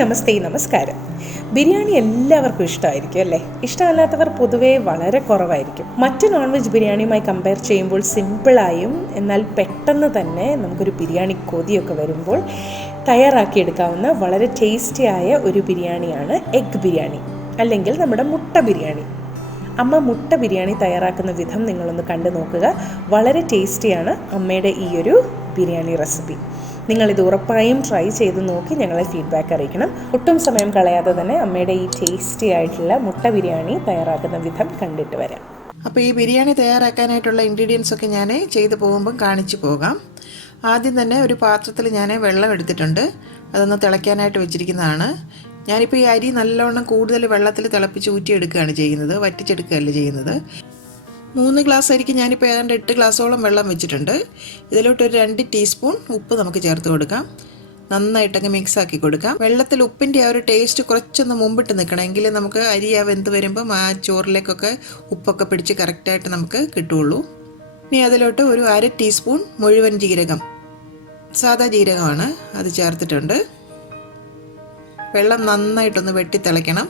നമസ്തേ നമസ്കാരം. ബിരിയാണി എല്ലാവർക്കും ഇഷ്ടമായിരിക്കും അല്ലേ? ഇഷ്ടമല്ലാത്തവർ പൊതുവേ വളരെ കുറവായിരിക്കും. മറ്റ് നോൺ വെജ് ബിരിയാണിയുമായി കമ്പയർ ചെയ്യുമ്പോൾ സിമ്പിളായും എന്നാൽ പെട്ടെന്ന് തന്നെ നമുക്കൊരു ബിരിയാണി കൊതിയൊക്കെ വരുമ്പോൾ തയ്യാറാക്കിയെടുക്കാവുന്ന വളരെ ടേസ്റ്റിയായ ഒരു ബിരിയാണിയാണ് എഗ് ബിരിയാണി, അല്ലെങ്കിൽ നമ്മുടെ മുട്ട ബിരിയാണി. അമ്മ മുട്ട ബിരിയാണി തയ്യാറാക്കുന്ന വിധം നിങ്ങളൊന്ന് കണ്ടു നോക്കുക. വളരെ ടേസ്റ്റിയാണ് അമ്മയുടെ ഈ ഒരു ബിരിയാണി റെസിപ്പി. നിങ്ങളിത് ഉറപ്പായും ട്രൈ ചെയ്ത് നോക്കി ഞങ്ങളെ ഫീഡ്ബാക്ക് അറിയിക്കണം. ഒട്ടും സമയം കളയാതെ തന്നെ അമ്മയുടെ ഈ ടേസ്റ്റി ആയിട്ടുള്ള മുട്ട ബിരിയാണി തയ്യാറാക്കുന്ന വിധം കണ്ടിട്ട് വരാം. അപ്പോൾ ഈ ബിരിയാണി തയ്യാറാക്കാനായിട്ടുള്ള ഇൻഗ്രീഡിയൻസ് ഒക്കെ ഞാൻ ചെയ്ത് പോകുമ്പം കാണിച്ചു പോകാം. ആദ്യം തന്നെ ഒരു പാത്രത്തിൽ ഞാൻ വെള്ളം എടുത്തിട്ടുണ്ട്. അതൊന്ന് തിളയ്ക്കാനായിട്ട് വെച്ചിരിക്കുന്നതാണ്. ഞാനിപ്പോൾ ഈ അരി നല്ലവണ്ണം കൂടുതൽ വെള്ളത്തിൽ തിളപ്പിച്ച് ഊറ്റിയെടുക്കുകയാണ് ചെയ്യുന്നത്, വറ്റിച്ചെടുക്കുകയല്ല ചെയ്യുന്നത്. 3 ഗ്ലാസ് അരിക്ക് ഞാനിപ്പോൾ ഏതാണ്ട് 8 ഗ്ലാസോളം വെള്ളം വെച്ചിട്ടുണ്ട്. ഇതിലോട്ടൊരു 2 ടീസ്പൂൺ ഉപ്പ് നമുക്ക് ചേർത്ത് കൊടുക്കാം. നന്നായിട്ടങ്ങ് മിക്സാക്കി കൊടുക്കാം. വെള്ളത്തിൽ ഉപ്പിൻ്റെ ആ ഒരു ടേസ്റ്റ് കുറച്ചൊന്ന് മുമ്പിട്ട് നിൽക്കണം, എങ്കിൽ നമുക്ക് അരി വെന്ത് വരുമ്പം ആ ചോറിലേക്കൊക്കെ ഉപ്പൊക്കെ പിടിച്ച് കറക്റ്റായിട്ട് നമുക്ക് കിട്ടുകയുള്ളൂ. ഇനി അതിലോട്ട് ഒരു 1/2 ടീസ്പൂൺ മുഴുവൻ ജീരകം, സാദാ ജീരകമാണ്, അത് ചേർത്തിട്ടുണ്ട്. വെള്ളം നന്നായിട്ടൊന്ന് വെട്ടി തിളയ്ക്കണം.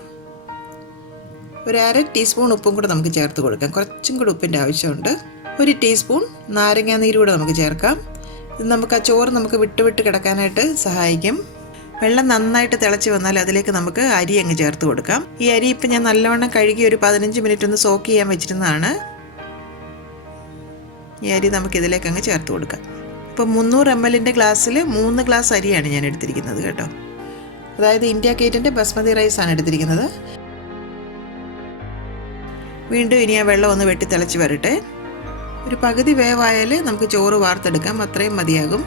ഒരു 1/2 ടീസ്പൂൺ ഉപ്പും കൂടെ നമുക്ക് ചേർത്ത് കൊടുക്കാം. കുറച്ചും കൂടെ ഉപ്പിൻ്റെ ആവശ്യമുണ്ട്. 1 ടീസ്പൂൺ നാരങ്ങാനീര് കൂടെ നമുക്ക് ചേർക്കാം. ഇത് നമുക്ക് ആ ചോറ് നമുക്ക് വിട്ട് കിടക്കാനായിട്ട് സഹായിക്കും. വെള്ളം നന്നായിട്ട് തിളച്ച് വന്നാൽ അതിലേക്ക് നമുക്ക് അരി അങ്ങ് ചേർത്ത് കൊടുക്കാം. ഈ അരി ഇപ്പം ഞാൻ നല്ലവണ്ണം കഴുകി ഒരു 15 മിനിറ്റ് ഒന്ന് സോക്ക് ചെയ്യാൻ വെച്ചിരുന്നതാണ്. ഈ അരി നമുക്ക് ഇതിലേക്ക് അങ്ങ് ചേർത്ത് കൊടുക്കാം. ഇപ്പം 300 ml ഗ്ലാസ്സിൽ 3 ഗ്ലാസ് അരിയാണ് ഞാൻ എടുത്തിരിക്കുന്നത് കേട്ടോ. അതായത് ഇന്ത്യ ഗേറ്റിൻ്റെ ബസ്മതി റൈസാണ് എടുത്തിരിക്കുന്നത്. വീണ്ടും ഇനി ആ വെള്ളം ഒന്ന് വെട്ടി തിളച്ച് വരട്ടെ. ഒരു പകുതി വേവായാൽ നമുക്ക് ചോറ് വാർത്തെടുക്കാം, അത്രയും മതിയാകും.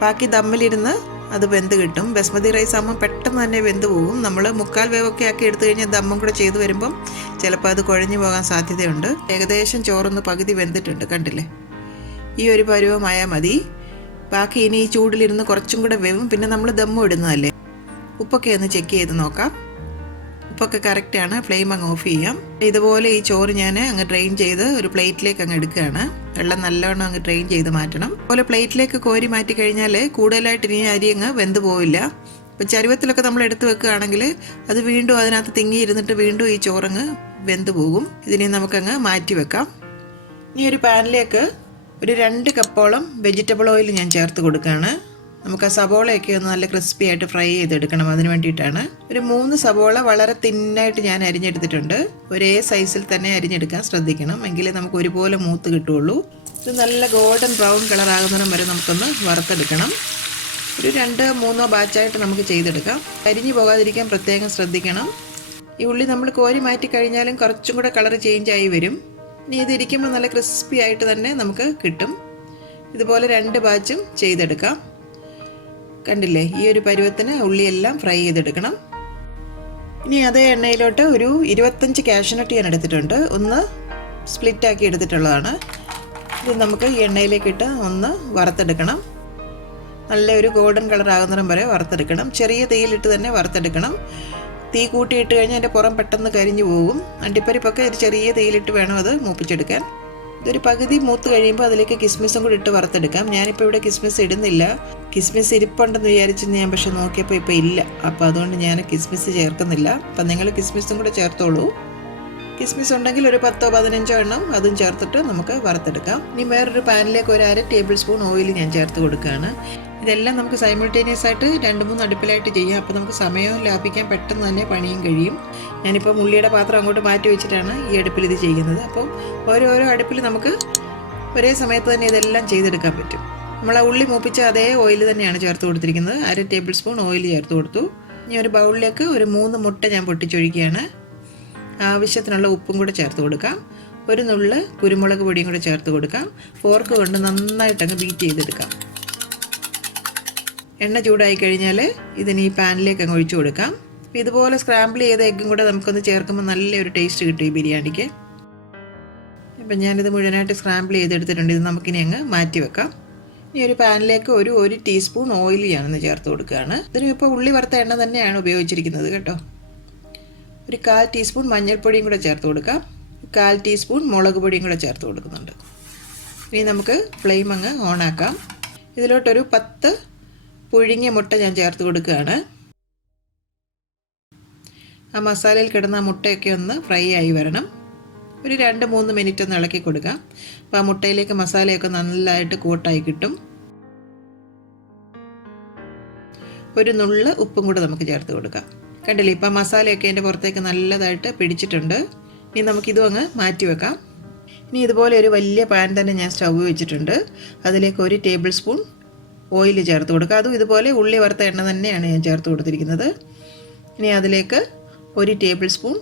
ബാക്കി ദമ്മിലിരുന്ന് അത് വെന്ത് കിട്ടും. ബസ്മതി റൈസ് ആകുമ്പോൾ പെട്ടെന്ന് തന്നെ വെന്ത് പോകും. നമ്മൾ 1/4 വേവൊക്കെ ആക്കി എടുത്തു കഴിഞ്ഞാൽ ദമ്മും കൂടെ ചെയ്ത് വരുമ്പം ചിലപ്പോൾ അത് കുഴഞ്ഞു പോകാൻ സാധ്യതയുണ്ട്. ഏകദേശം ചോറൊന്ന് പകുതി വെന്തിട്ടുണ്ട്, കണ്ടില്ലേ? ഈ ഒരു പരുവമായാൽ മതി. ബാക്കി ഇനി ഈ ചൂടിലിരുന്ന് കുറച്ചും കൂടെ വേവും. പിന്നെ നമ്മൾ ദമ്മും ഇടുന്നതല്ലേ. ഉപ്പൊക്കെ ഒന്ന് ചെക്ക് ചെയ്ത് നോക്കാം. ഉപ്പൊക്കെ കറക്റ്റാണ്. ഫ്ലെയിം അങ്ങ് ഓഫ് ചെയ്യാം. ഇതുപോലെ ഈ ചോറ് ഞാൻ അങ്ങ് ഡ്രെയിൻ ചെയ്ത് ഒരു പ്ലേറ്റിലേക്ക് അങ്ങ് എടുക്കുകയാണ്. വെള്ളം നല്ലവണ്ണം അങ്ങ് ഡ്രെയിൻ ചെയ്ത് മാറ്റണം. അതുപോലെ പ്ലേറ്റിലേക്ക് കോരി മാറ്റി കഴിഞ്ഞാൽ കൂടുതലായിട്ട് ഇനി അരി അങ്ങ് വെന്ത് പോവില്ല. ഇപ്പം ചരുവത്തിലൊക്കെ നമ്മൾ എടുത്ത് വെക്കുകയാണെങ്കിൽ അത് വീണ്ടും അതിനകത്ത് തിങ്ങിയിരുന്നിട്ട് വീണ്ടും ഈ ചോറങ്ങ് വെന്ത് പോകും. ഇതിനെ നമുക്കങ്ങ് മാറ്റി വെക്കാം. ഇനി ഒരു പാനിലേക്ക് ഒരു 2 കപ്പോളം വെജിറ്റബിൾ ഓയിൽ ഞാൻ ചേർത്ത് കൊടുക്കുകയാണ്. നമുക്ക് ആ സബോളയൊക്കെ ഒന്ന് നല്ല ക്രിസ്പി ആയിട്ട് ഫ്രൈ ചെയ്തെടുക്കണം. അതിന് വേണ്ടിയിട്ടാണ്. ഒരു 3 സബോള വളരെ തിന്നായിട്ട് ഞാൻ അരിഞ്ഞെടുത്തിട്ടുണ്ട്. ഒരേ സൈസിൽ തന്നെ അരിഞ്ഞെടുക്കാൻ ശ്രദ്ധിക്കണം, എങ്കിലേ നമുക്ക് ഒരുപോലെ മൂത്ത് കിട്ടുകയുള്ളൂ. ഇത് നല്ല ഗോൾഡൻ ബ്രൗൺ കളർ ആകുന്നതിനും വരെ നമുക്കൊന്ന് വറുത്തെടുക്കണം. ഒരു 2-3 ബാച്ചായിട്ട് നമുക്ക് ചെയ്തെടുക്കാം. അരിഞ്ഞു പോകാതിരിക്കാൻ പ്രത്യേകം ശ്രദ്ധിക്കണം. ഈ ഉള്ളി നമ്മൾ കോരി മാറ്റി കഴിഞ്ഞാലും കുറച്ചും കൂടെ കളർ ചേഞ്ച് ആയി വരും. ഇനി ഇതിരിക്കുമ്പോൾ നല്ല ക്രിസ്പി ആയിട്ട് തന്നെ നമുക്ക് കിട്ടും. ഇതുപോലെ 2 ബാച്ചും ചെയ്തെടുക്കാം. കണ്ടില്ലേ? ഈ ഒരു പരുവത്തിന് ഉള്ളിയെല്ലാം ഫ്രൈ ചെയ്തെടുക്കണം. ഇനി അതേ എണ്ണയിലോട്ട് ഒരു 25 കാഷ്യൂനട്ട് ഞാൻ എടുത്തിട്ടുണ്ട്. ഒന്ന് സ്പ്ലിറ്റാക്കി എടുത്തിട്ടുള്ളതാണ്. ഇത് നമുക്ക് ഈ എണ്ണയിലേക്കിട്ട് ഒന്ന് വറുത്തെടുക്കണം. നല്ലൊരു ഗോൾഡൻ കളർ ആകുന്നിടം വരെ വറുത്തെടുക്കണം. ചെറിയ തീയിലിട്ട് തന്നെ വറുത്തെടുക്കണം. തീ കൂട്ടിയിട്ട് കഴിഞ്ഞാൽ അതിൻ്റെ പുറം പെട്ടെന്ന് കരിഞ്ഞു പോകും. അണ്ടിപ്പരിപ്പൊക്കെ ഒരു ചെറിയ തീയിലിട്ട് വേണം അത് മൂപ്പിച്ചെടുക്കാൻ. ഇതൊരു പകുതി മൂത്ത് കഴിയുമ്പോൾ അതിലേക്ക് കിസ്മിസും കൂടി ഇട്ട് വറുത്തെടുക്കാം. ഞാനിപ്പോൾ ഇവിടെ കിസ്മിസ് ഇടുന്നില്ല. കിസ്മിസ് ഇരിപ്പുണ്ടെന്ന് വിചാരിച്ച് ഞാൻ പക്ഷെ നോക്കിയപ്പോൾ ഇപ്പോൾ ഇല്ല. അപ്പോൾ അതുകൊണ്ട് ഞാൻ കിസ്മിസ് ചേർക്കുന്നില്ല. അപ്പം നിങ്ങൾ കിസ്മിസും കൂടെ ചേർത്തോളൂ. കിസ്മിസ് ഉണ്ടെങ്കിൽ ഒരു 10-15 എണ്ണം അതും ചേർത്തിട്ട് നമുക്ക് വറുത്തെടുക്കാം. ഇനി വേറൊരു പാനിലേക്ക് ഒരു 1/2 ടേബിൾ സ്പൂൺ ഓയിൽ ഞാൻ ചേർത്ത് കൊടുക്കുകയാണ്. ഇതെല്ലാം നമുക്ക് സൈമിൾട്ടേനിയസ് ആയിട്ട് 2-3 അടുപ്പിലായിട്ട് ചെയ്യാം. അപ്പോൾ നമുക്ക് സമയവും ലാഭിക്കാൻ, പെട്ടെന്ന് തന്നെ പണിയും കഴിയും. ഞാനിപ്പോൾ ഉള്ളിയുടെ പാത്രം അങ്ങോട്ട് മാറ്റി വെച്ചിട്ടാണ് ഈ അടുപ്പിൽ ഇത് ചെയ്യുന്നത്. അപ്പോൾ ഓരോരോ അടുപ്പിൽ നമുക്ക് ഒരേ സമയത്ത് തന്നെ ഇതെല്ലാം ചെയ്തെടുക്കാൻ പറ്റും. നമ്മൾ ആ ഉള്ളി മൂപ്പിച്ച അതേ ഓയിൽ തന്നെയാണ് ചേർത്ത് കൊടുത്തിരിക്കുന്നത്. 1/2 ടേബിൾ സ്പൂൺ ഓയിൽ ചേർത്ത് കൊടുത്തു. ഇനി ഒരു ബൗളിലേക്ക് ഒരു 3 മുട്ട ഞാൻ പൊട്ടിച്ചൊഴിക്കുകയാണ്. ആവശ്യത്തിനുള്ള ഉപ്പും കൂടെ ചേർത്ത് കൊടുക്കാം. ഒരു നുള്ള് കുരുമുളക് പൊടിയും കൂടെ ചേർത്ത് കൊടുക്കാം. ഫോർക്ക് കൊണ്ട് നന്നായിട്ടങ്ങ് ബീറ്റ് ചെയ്തെടുക്കാം. എണ്ണ ചൂടായി കഴിഞ്ഞാൽ ഇതിന് ഈ പാനിലേക്ക് അങ്ങ് ഒഴിച്ചു കൊടുക്കാം. ഇതുപോലെ സ്ക്രാമ്പിൾ ചെയ്ത എഗ്ഗും കൂടെ നമുക്കൊന്ന് ചേർക്കുമ്പോൾ നല്ലൊരു ടേസ്റ്റ് കിട്ടും ഈ ബിരിയാണിക്ക്. ഇപ്പം ഞാനിത് മുഴുവനായിട്ട് സ്ക്രാമ്പിൾ ചെയ്തെടുത്തിട്ടുണ്ട്. ഇത് നമുക്കിനി അങ്ങ് മാറ്റി വെക്കാം. ഇനി ഒരു പാനിലേക്ക് ഒരു ടീസ്പൂൺ ഓയിൽ ഞാനൊന്ന് ചേർത്ത് കൊടുക്കുകയാണ്. ഇതിന് ഇപ്പോൾ ഉള്ളി വറുത്ത എണ്ണ തന്നെയാണ് ഉപയോഗിച്ചിരിക്കുന്നത് കേട്ടോ. ഒരു 1/4 ടീസ്പൂൺ മഞ്ഞൾപ്പൊടിയും കൂടെ ചേർത്ത് കൊടുക്കാം. 1/4 ടീസ്പൂൺ മുളക് പൊടിയും കൂടെ ചേർത്ത് കൊടുക്കുന്നുണ്ട്. ഇനി നമുക്ക് ഫ്ലെയിം അങ്ങ് ഓണാക്കാം. ഇതിലോട്ടൊരു 10 പുഴുങ്ങിയ മുട്ട ഞാൻ ചേർത്ത് കൊടുക്കുകയാണ്. ആ മസാലയിൽ കിടന്ന ആ മുട്ടയൊക്കെ ഒന്ന് ഫ്രൈ ആയി വരണം. ഒരു 2-3 മിനിറ്റ് ഒന്ന് ഇളക്കി കൊടുക്കാം. അപ്പോൾ ആ മുട്ടയിലേക്ക് മസാലയൊക്കെ നല്ലതായിട്ട് കോട്ടായി കിട്ടും. ഒരു നുള്ള് ഉപ്പും കൂടെ നമുക്ക് ചേർത്ത് കൊടുക്കാം. കണ്ടില്ലേ, ഇപ്പം മസാലയൊക്കെ അതിൻ്റെ പുറത്തേക്ക് നല്ലതായിട്ട് പിടിച്ചിട്ടുണ്ട്. ഇനി നമുക്കിതും അങ്ങ് മാറ്റി വെക്കാം. ഇനി ഇതുപോലെ ഒരു വലിയ പാൻ തന്നെ ഞാൻ സ്റ്റൗ വെച്ചിട്ടുണ്ട്. അതിലേക്ക് 1 ടേബിൾ സ്പൂൺ ഓയിൽ ചേർത്ത് കൊടുക്കുക. അതും ഇതുപോലെ ഉള്ളി വറുത്ത എണ്ണ തന്നെയാണ് ഞാൻ ചേർത്ത് കൊടുത്തിരിക്കുന്നത്. ഇനി അതിലേക്ക് 1 ടേബിൾ സ്പൂൺ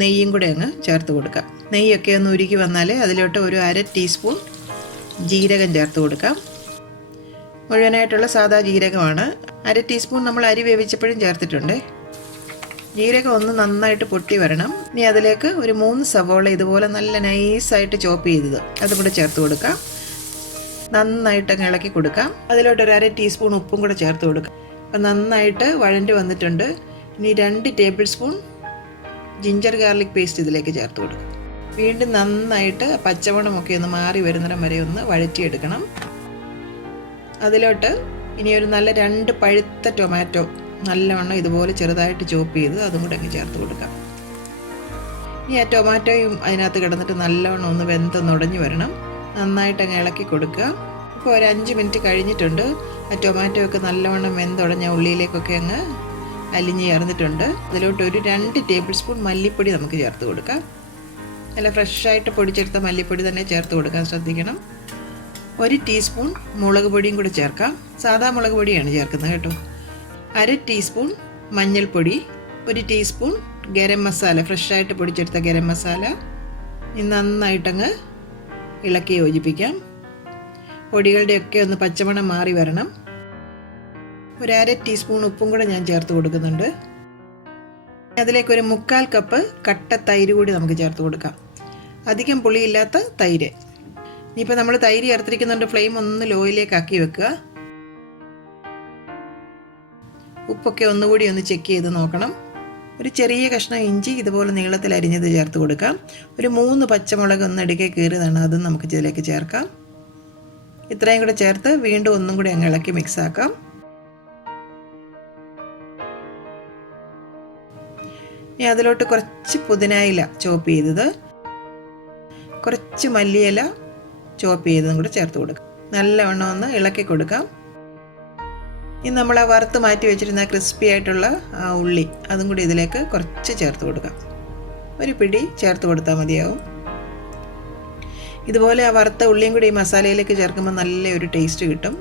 നെയ്യും കൂടെ അങ്ങ് ചേർത്ത് കൊടുക്കാം. നെയ്യൊക്കെ ഒന്ന് ഉരുക്കി വന്നാൽ അതിലോട്ട് ഒരു 1/2 ടീസ്പൂൺ ജീരകം ചേർത്ത് കൊടുക്കാം. മുഴുവനായിട്ടുള്ള സാദാ ജീരകമാണ്. 1/2 ടീസ്പൂൺ നമ്മൾ അരി വേവിച്ചപ്പോഴും ചേർത്തിട്ടുണ്ട്. ജീരകം ഒന്ന് നന്നായിട്ട് പൊട്ടി വരണം. ഇനി അതിലേക്ക് ഒരു 3 സവോള ഇതുപോലെ നല്ല നൈസായിട്ട് ചോപ്പ് ചെയ്തത് അതും കൂടെ ചേർത്ത് കൊടുക്കാം. നന്നായിട്ട് അങ്ങ് ഇളക്കി കൊടുക്കാം. അതിലോട്ട് ഒരു 1/2 ടീസ്പൂൺ ഉപ്പും കൂടെ ചേർത്ത് കൊടുക്കാം. അപ്പം നന്നായിട്ട് വഴണ്ട് വന്നിട്ടുണ്ട്. ഇനി 2 table spoon ginger garlic paste ഇതിലേക്ക് ചേർത്ത് കൊടുക്കും. വീണ്ടും നന്നായിട്ട് പച്ചമണമൊക്കെ ഒന്ന് മാറി വരുന്നിടം വരെ ഒന്ന് വഴറ്റിയെടുക്കണം. അതിലോട്ട് ഇനി ഒരു നല്ല 2 പഴുത്ത ടൊമാറ്റോ നല്ലവണ്ണം ഇതുപോലെ ചെറുതായിട്ട് ചോപ്പ് ചെയ്ത് അതും കൂടെ അങ്ങ് ചേർത്ത് കൊടുക്കാം. ഇനി ആ ടൊമാറ്റോയും അതിനകത്ത് കിടന്നിട്ട് നല്ലവണ്ണം ഒന്ന് വെന്തൊന്നുടഞ്ഞു വരണം. നന്നായിട്ട് അങ്ങ് ഇളക്കി കൊടുക്കുക. ഇപ്പോൾ ഒരു 5 മിനിറ്റ് കഴിഞ്ഞിട്ടുണ്ട്. ആ ടൊമാറ്റോ ഒക്കെ നല്ലവണ്ണം വെന്തുടഞ്ഞ ഉള്ളിയിലേക്കൊക്കെ അങ്ങ് അലിഞ്ഞ് ചേർന്നിട്ടുണ്ട്. അതിലോട്ട് ഒരു 2 ടേബിൾ സ്പൂൺ മല്ലിപ്പൊടി നമുക്ക് ചേർത്ത് കൊടുക്കാം. നല്ല ഫ്രഷായിട്ട് പൊടിച്ചെടുത്ത മല്ലിപ്പൊടി തന്നെ ചേർത്ത് കൊടുക്കാൻ ശ്രദ്ധിക്കണം. 1 ടീസ്പൂൺ മുളക് പൊടിയും കൂടി ചേർക്കാം. സാധാ മുളക് പൊടിയാണ് ചേർക്കുന്നത് കേട്ടോ. 1/2 ടീസ്പൂൺ മഞ്ഞൾപ്പൊടി, 1 ടീസ്പൂൺ ഗരം മസാല, ഫ്രഷായിട്ട് പൊടിച്ചെടുത്ത ഗരം മസാല. ഇനി നന്നായിട്ടങ്ങ് ഇളക്കി യോജിപ്പിക്കാം. പൊടികളുടെയൊക്കെ ഒന്ന് പച്ചമണം മാറി വരണം. ഒരു 1/2 ടീസ്പൂൺ ഉപ്പും കൂടെ ഞാൻ ചേർത്ത് കൊടുക്കുന്നുണ്ട്. അതിലേക്ക് ഒരു 1/4 കപ്പ് കട്ട തൈര് കൂടി നമുക്ക് ചേർത്ത് കൊടുക്കാം. അധികം പുളിയില്ലാത്ത തൈര്. ഇനിയിപ്പോൾ നമ്മൾ തൈര് ചേർത്തിരിക്കുന്നുണ്ട്. ഫ്ലെയിം ഒന്ന് ലോയിലേക്ക് ആക്കി വെക്കുക. ഉപ്പൊക്കെ ഒന്നുകൂടി ഒന്ന് ചെക്ക് ചെയ്ത് നോക്കണം. ഒരു ചെറിയ കഷ്ണം ഇഞ്ചി ഇതുപോലെ നീളത്തിൽ അരിഞ്ഞത് ചേർത്ത് കൊടുക്കാം. ഒരു 3 പച്ചമുളക് ഒന്ന് ഇടയ്ക്ക് കീറിയതാണ്, അതും നമുക്ക് ഇതിലേക്ക് ചേർക്കാം. ഇത്രയും കൂടെ ചേർത്ത് വീണ്ടും ഒന്നും കൂടി അങ്ങ് ഇളക്കി മിക്സ് ആക്കാം. ഇനി അതിലോട്ട് കുറച്ച് പുതിനയില ചോപ്പ് ചെയ്തത്, കുറച്ച് മല്ലിയില ചോപ്പ് ചെയ്തതും കൂടെ ചേർത്ത് കൊടുക്കാം. നല്ലവണ്ണം ഒന്ന് ഇളക്കി കൊടുക്കാം. ഇനി നമ്മൾ ആ വറുത്ത് മാറ്റി വെച്ചിരുന്ന ക്രിസ്പി ആയിട്ടുള്ള ആ ഉള്ളി അതും കൂടി ഇതിലേക്ക് കുറച്ച് ചേർത്ത് കൊടുക്കാം. ഒരു പിടി ചേർത്ത് കൊടുത്താൽ മതിയാവും. ഇതുപോലെ ആ വറുത്ത ഉള്ളിയും കൂടി ഈ മസാലയിലേക്ക് ചേർക്കുമ്പോൾ നല്ലൊരു ടേസ്റ്റ് കിട്ടും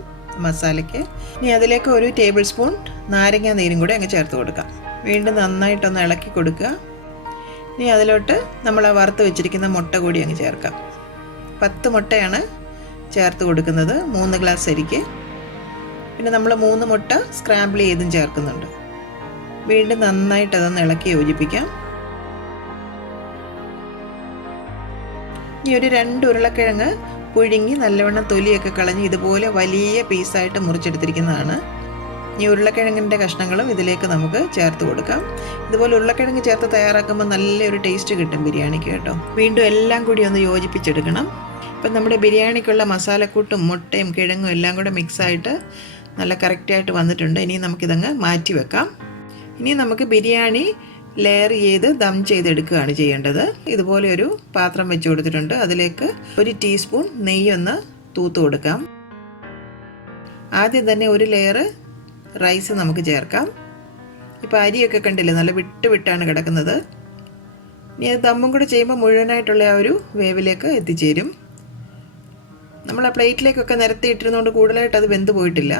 മസാലയ്ക്ക്. ഇനി അതിലേക്ക് 1 ടേബിൾ സ്പൂൺ നാരങ്ങ നീരും കൂടി അങ്ങ് ചേർത്ത് കൊടുക്കാം. വീണ്ടും നന്നായിട്ടൊന്ന് ഇളക്കി കൊടുക്കുക. ഇനി അതിലോട്ട് നമ്മൾ ആ വറുത്ത് വെച്ചിരിക്കുന്ന മുട്ട കൂടി അങ്ങ് ചേർക്കാം. 10 മുട്ടയാണ് ചേർത്ത് കൊടുക്കുന്നത്, 3 ഗ്ലാസ് അരിക്ക്. പിന്നെ നമ്മൾ 3 മുട്ട സ്ക്രാമ്പിൾ ചെയ്തും ചേർക്കുന്നുണ്ട്. വീണ്ടും നന്നായിട്ട് അതൊന്ന് ഇളക്കി യോജിപ്പിക്കാം. ഇനി ഒരു 2 ഉരുളക്കിഴങ്ങ് പുഴുങ്ങി നല്ലവണ്ണം തൊലിയൊക്കെ കളഞ്ഞ് ഇതുപോലെ വലിയ പീസായിട്ട് മുറിച്ചെടുത്തിരിക്കുന്നതാണ്. ഈ ഉരുളക്കിഴങ്ങിൻ്റെ കഷ്ണങ്ങളും ഇതിലേക്ക് നമുക്ക് ചേർത്ത് കൊടുക്കാം. ഇതുപോലെ ഉരുളക്കിഴങ്ങ് ചേർത്ത് തയ്യാറാക്കുമ്പോൾ നല്ലൊരു ടേസ്റ്റ് കിട്ടും ബിരിയാണിക്ക് കേട്ടോ. വീണ്ടും എല്ലാം കൂടി ഒന്ന് യോജിപ്പിച്ചെടുക്കണം. ഇപ്പം നമ്മുടെ ബിരിയാണിക്കുള്ള മസാലക്കൂട്ടും മുട്ടയും കിഴങ്ങും എല്ലാം കൂടെ മിക്സായിട്ട് നല്ല കറക്റ്റായിട്ട് വന്നിട്ടുണ്ട്. ഇനി നമുക്കിതങ്ങ് മാറ്റി വെക്കാം. ഇനി നമുക്ക് ബിരിയാണി ലെയർ ചെയ്ത് ദം ചെയ്തെടുക്കുകയാണ് ചെയ്യേണ്ടത്. ഇതുപോലെ ഒരു പാത്രം വെച്ച് കൊടുത്തിട്ടുണ്ട്. അതിലേക്ക് 1 ടീസ്പൂൺ നെയ്യൊന്ന് തൂത്ത് കൊടുക്കാം. ആദ്യം തന്നെ ഒരു ലെയർ റൈസ് നമുക്ക് ചേർക്കാം. ഇപ്പോൾ അരിയൊക്കെ കണ്ടില്ലേ, നല്ല വിട്ടാണ് കിടക്കുന്നത്. ഇനി അത് ദമ്മും കൂടെ ചെയ്യുമ്പോൾ മുഴുവനായിട്ടുള്ള ആ ഒരു വേവിലേക്ക് എത്തിച്ചേരും. നമ്മൾ ആ പ്ലേറ്റിലേക്കൊക്കെ നിരത്തി ഇട്ടിരുന്നുകൊണ്ട് കൂടുതലായിട്ട് അത് വെന്ത് പോയിട്ടില്ല.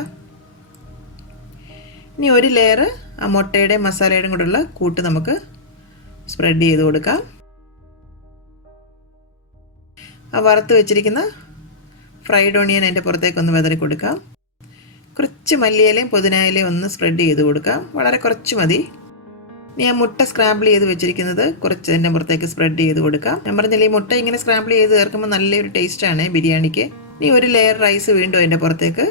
ഇനി ഒരു ലെയർ ആ മുട്ടയുടെയും മസാലയുടെയും കൂടെയുള്ള കൂട്ട് നമുക്ക് സ്പ്രെഡ് ചെയ്ത് കൊടുക്കാം. ആ വറുത്ത് വെച്ചിരിക്കുന്ന ഫ്രൈഡ് ഓണിയൻ അതിൻ്റെ പുറത്തേക്കൊന്ന് വിതറി കൊടുക്കാം. കുറച്ച് മല്ലിയിലയും പുതിനയിലയും ഒന്ന് സ്പ്രെഡ് ചെയ്ത് കൊടുക്കാം. വളരെ കുറച്ച് മതി. ഇനി ആ മുട്ട സ്ക്രാമ്പിൾ ചെയ്ത് വെച്ചിരിക്കുന്നത് കുറച്ച് അതിൻ്റെ പുറത്തേക്ക് സ്പ്രെഡ് ചെയ്ത് കൊടുക്കാം. ഞാൻ പറഞ്ഞില്ലേ, ഈ മുട്ട ഇങ്ങനെ സ്ക്രാമ്പിൾ ചെയ്ത് ചേർക്കുമ്പോൾ നല്ലൊരു ടേസ്റ്റാണ് ബിരിയാണിക്ക്. ഇനി ഒരു ലെയർ റൈസ് വീണ്ടും അതിൻ്റെ പുറത്തേക്ക്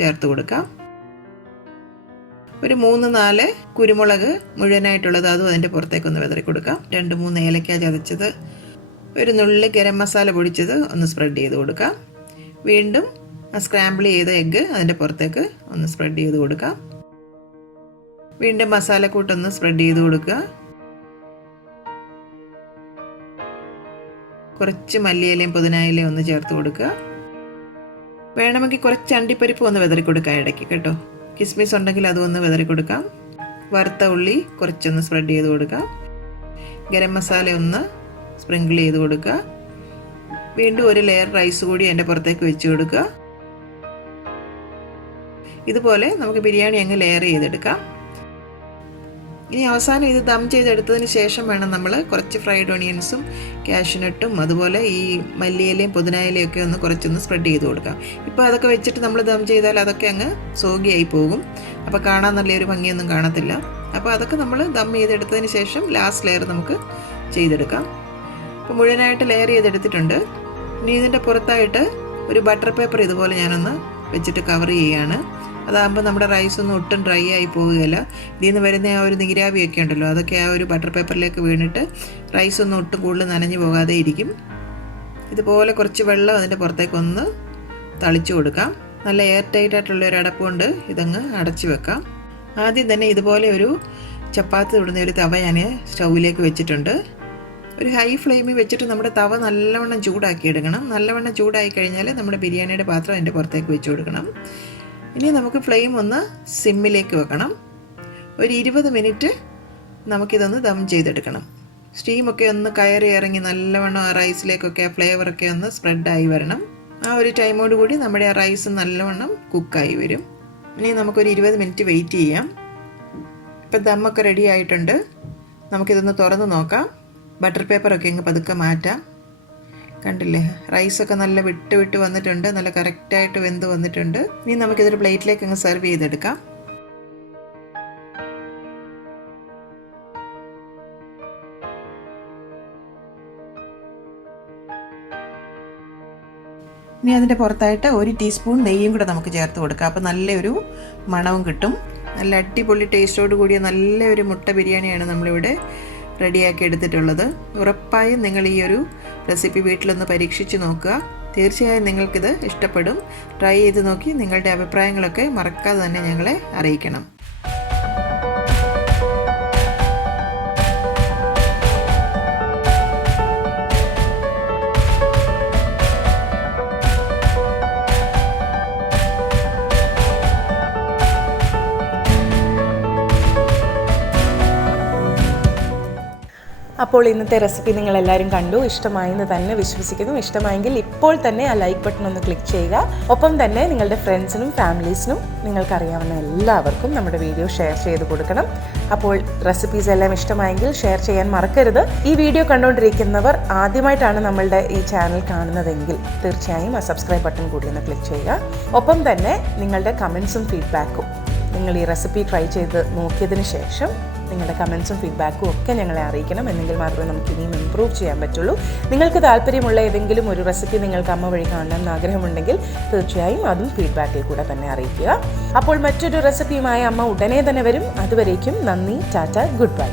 ചേർത്ത് കൊടുക്കാം. ഒരു 3-4 കുരുമുളക് മുഴുവനായിട്ടുള്ളത് അതും അതിൻ്റെ പുറത്തേക്കൊന്ന് വിതറി കൊടുക്കാം. 2-3 ഏലക്ക ചതച്ചത്, ഒരു നുള്ളി ഗരം മസാല പൊടിച്ചത് ഒന്ന് സ്പ്രെഡ് ചെയ്ത് കൊടുക്കാം. വീണ്ടും ആ സ്ക്രാമ്പിൾ ചെയ്ത എഗ്ഗ് അതിൻ്റെ പുറത്തേക്ക് ഒന്ന് സ്പ്രെഡ് ചെയ്ത് കൊടുക്കാം. വീണ്ടും മസാലക്കൂട്ടൊന്ന് സ്പ്രെഡ് ചെയ്ത് കൊടുക്കുക. കുറച്ച് മല്ലിയിലയും പുതിനയിലയും ഒന്ന് ചേർത്ത് കൊടുക്കുക. വേണമെങ്കിൽ കുറച്ച് അണ്ടിപ്പരിപ്പ് ഒന്ന് വിതറി കൊടുക്കാം ഇടയ്ക്ക് കേട്ടോ. കിസ്മിസ് ഉണ്ടെങ്കിൽ അതൊന്ന് വിതറി കൊടുക്കാം. വറുത്ത ഉള്ളി കുറച്ചൊന്ന് സ്പ്രെഡ് ചെയ്ത് കൊടുക്കാം. ഗരം മസാല ഒന്ന് സ്പ്രിങ്കിൾ ചെയ്ത് കൊടുക്കുക. വീണ്ടും ഒരു ലെയർ റൈസ് കൂടി അതിൻ്റെ പുറത്തേക്ക് വെച്ച് കൊടുക്കുക. ഇതുപോലെ നമുക്ക് ബിരിയാണി അങ്ങ് ലെയർ ചെയ്തെടുക്കാം. ഇനി അവസാനം ഇത് ദം ചെയ്തെടുത്തതിന് ശേഷം വേണം നമ്മൾ കുറച്ച് ഫ്രൈഡ് ഓണിയൻസും കാഷ്യൂനട്ടും അതുപോലെ ഈ മല്ലിയിലയും പുതിനയിലയും ഒക്കെ ഒന്ന് കുറച്ചൊന്ന് സ്പ്രെഡ് ചെയ്ത് കൊടുക്കാം. ഇപ്പോൾ അതൊക്കെ വെച്ചിട്ട് നമ്മൾ ദം ചെയ്താൽ അതൊക്കെ അങ്ങ് സോഗിയായി പോകും. അപ്പോൾ കാണാൻ നല്ലൊരു ഭംഗിയൊന്നും കാണത്തില്ല. അപ്പോൾ അതൊക്കെ നമ്മൾ ദം ചെയ്തെടുത്തതിന് ശേഷം ലാസ്റ്റ് ലെയർ നമുക്ക് ചെയ്തെടുക്കാം. അപ്പോൾ മുഴുവനായിട്ട് ലെയർ ചെയ്തെടുത്തിട്ടുണ്ട്. ഇനി ഇതിൻ്റെ പുറത്തായിട്ട് ഒരു ബട്ടർ പേപ്പർ ഇതുപോലെ ഞാനൊന്ന് വെച്ചിട്ട് കവർ ചെയ്യുകയാണ്. അതാകുമ്പോൾ നമ്മുടെ റൈസൊന്നും ഒട്ടും ഡ്രൈ ആയി പോവുകയില്ല. ഇതിൽ നിന്ന് വരുന്ന ആ ഒരു നീരാവിയൊക്കെ ഉണ്ടല്ലോ, അതൊക്കെ ആ ഒരു ബട്ടർ പേപ്പറിലേക്ക് വീണിട്ട് റൈസൊന്നും ഒട്ടും കൂടുതൽ നനഞ്ഞു പോകാതെ ഇരിക്കും. ഇതുപോലെ കുറച്ച് വെള്ളം അതിൻ്റെ പുറത്തേക്കൊന്ന് തളിച്ചു കൊടുക്കാം. നല്ല എയർ ടൈറ്റ് ആയിട്ടുള്ള ഒരു അടപ്പ് കൊണ്ട് ഇതങ്ങ് അടച്ചു വെക്കാം. ആദ്യം തന്നെ ഇതുപോലെ ഒരു ചപ്പാത്തി ഇടുന്ന ഒരു തവ ഞാൻ സ്റ്റൗവിലേക്ക് വെച്ചിട്ടുണ്ട്. ഒരു ഹൈ ഫ്ലെയിമിൽ വെച്ചിട്ട് നമ്മുടെ തവ നല്ലവണ്ണം ചൂടാക്കി എടുക്കണം. നല്ലവണ്ണം ചൂടായി കഴിഞ്ഞാൽ നമ്മുടെ ബിരിയാണിയുടെ പാത്രം അതിൻ്റെ പുറത്തേക്ക് വെച്ച് കൊടുക്കണം. ഇനി നമുക്ക് ഫ്ലെയിം ഒന്ന് സിമ്മിലേക്ക് വെക്കണം. ഒരു 20 മിനിറ്റ് നമുക്കിതൊന്ന് ദം ചെയ്തെടുക്കണം. സ്റ്റീമൊക്കെ ഒന്ന് കയറി ഇറങ്ങി നല്ലവണ്ണം ആ റൈസിലേക്കൊക്കെ ആ ഫ്ലേവറൊക്കെ ഒന്ന് സ്പ്രെഡായി വരണം. ആ ഒരു ടൈമോട് കൂടി നമ്മുടെ ആ റൈസ് നല്ലവണ്ണം കുക്കായി വരും. ഇനി നമുക്കൊരു 20 മിനിറ്റ് വെയിറ്റ് ചെയ്യാം. ഇപ്പം ദമ്മൊക്കെ റെഡി ആയിട്ടുണ്ട്. നമുക്കിതൊന്ന് തുറന്ന് നോക്കാം. ബട്ടർ പേപ്പറൊക്കെ അങ്ങ് പതുക്കെ മാറ്റാം. കണ്ടില്ലേ, റൈസൊക്കെ നല്ല വിട്ട് വന്നിട്ടുണ്ട്. നല്ല കറക്റ്റായിട്ട് വെന്ത് വന്നിട്ടുണ്ട്. ഇനി നമുക്കിതൊരു പ്ലേറ്റിലേക്ക് അങ്ങ് സെർവ് ചെയ്തെടുക്കാം. ഇനി അതിൻ്റെ പുറത്തായിട്ട് 1 ടീസ്പൂൺ നെയ്യും കൂടെ നമുക്ക് ചേർത്ത് കൊടുക്കാം. അപ്പോൾ നല്ലൊരു മണവും കിട്ടും. നല്ല അടിപൊളി ടേസ്റ്റോട് കൂടിയ നല്ലൊരു മുട്ട ബിരിയാണിയാണ് നമ്മളിവിടെ റെഡിയാക്കി എടുത്തിട്ടുള്ളത്. ഉറപ്പായും നിങ്ങൾ ഈ ഒരു റെസിപ്പി വീട്ടിലൊന്ന് പരീക്ഷിച്ച് നോക്കുക. തീർച്ചയായും നിങ്ങൾക്കിത് ഇഷ്ടപ്പെടും. ട്രൈ ചെയ്ത് നോക്കി നിങ്ങളുടെ അഭിപ്രായങ്ങളൊക്കെ മറക്കാതെ തന്നെ ഞങ്ങളെ അറിയിക്കണം. അപ്പോൾ ഇന്നത്തെ റെസിപ്പി നിങ്ങളെല്ലാവരും കണ്ടു, ഇഷ്ടമായെന്ന് തന്നെ വിശ്വസിക്കുന്നു. ഇഷ്ടമായെങ്കിൽ ഇപ്പോൾ തന്നെ ആ ലൈക്ക് ബട്ടൺ ഒന്ന് ക്ലിക്ക് ചെയ്യുക. ഒപ്പം തന്നെ നിങ്ങളുടെ ഫ്രണ്ട്സിനും ഫാമിലീസിനും നിങ്ങൾക്കറിയാവുന്ന എല്ലാവർക്കും നമ്മുടെ വീഡിയോ ഷെയർ ചെയ്ത് കൊടുക്കണം. അപ്പോൾ റെസിപ്പീസ് എല്ലാം ഇഷ്ടമായെങ്കിൽ ഷെയർ ചെയ്യാൻ മറക്കരുത്. ഈ വീഡിയോ കണ്ടുകൊണ്ടിരിക്കുന്നവർ ആദ്യമായിട്ടാണ് നമ്മളുടെ ഈ ചാനൽ കാണുന്നതെങ്കിൽ തീർച്ചയായും ആ സബ്സ്ക്രൈബ് ബട്ടൺ കൂടി ഒന്ന് ക്ലിക്ക് ചെയ്യുക. ഒപ്പം തന്നെ നിങ്ങളുടെ കമൻസും ഫീഡ്ബാക്കും, നിങ്ങൾ ഈ റെസിപ്പി ട്രൈ ചെയ്ത് നോക്കിയതിന് ശേഷം നിങ്ങളുടെ കമൻസും ഫീഡ്ബാക്കും ഒക്കെ ഞങ്ങളെ അറിയിക്കണം. എന്നെങ്കിൽ മാത്രമേ നമുക്ക് ഇനിയും ഇമ്പ്രൂവ് ചെയ്യാൻ പറ്റുള്ളൂ. നിങ്ങൾക്ക് താല്പര്യമുള്ള ഏതെങ്കിലും ഒരു റെസിപ്പി നിങ്ങൾക്ക് അമ്മ വഴി കാണണമെന്ന് ആഗ്രഹമുണ്ടെങ്കിൽ തീർച്ചയായും അതും ഫീഡ്ബാക്കിൽ കൂടെ തന്നെ അറിയിക്കുക. അപ്പോൾ മറ്റൊരു റെസിപ്പിയുമായി അമ്മ ഉടനെ തന്നെ വരും. അതുവരേക്കും നന്ദി, ടാറ്റ, ഗുഡ് ബൈ.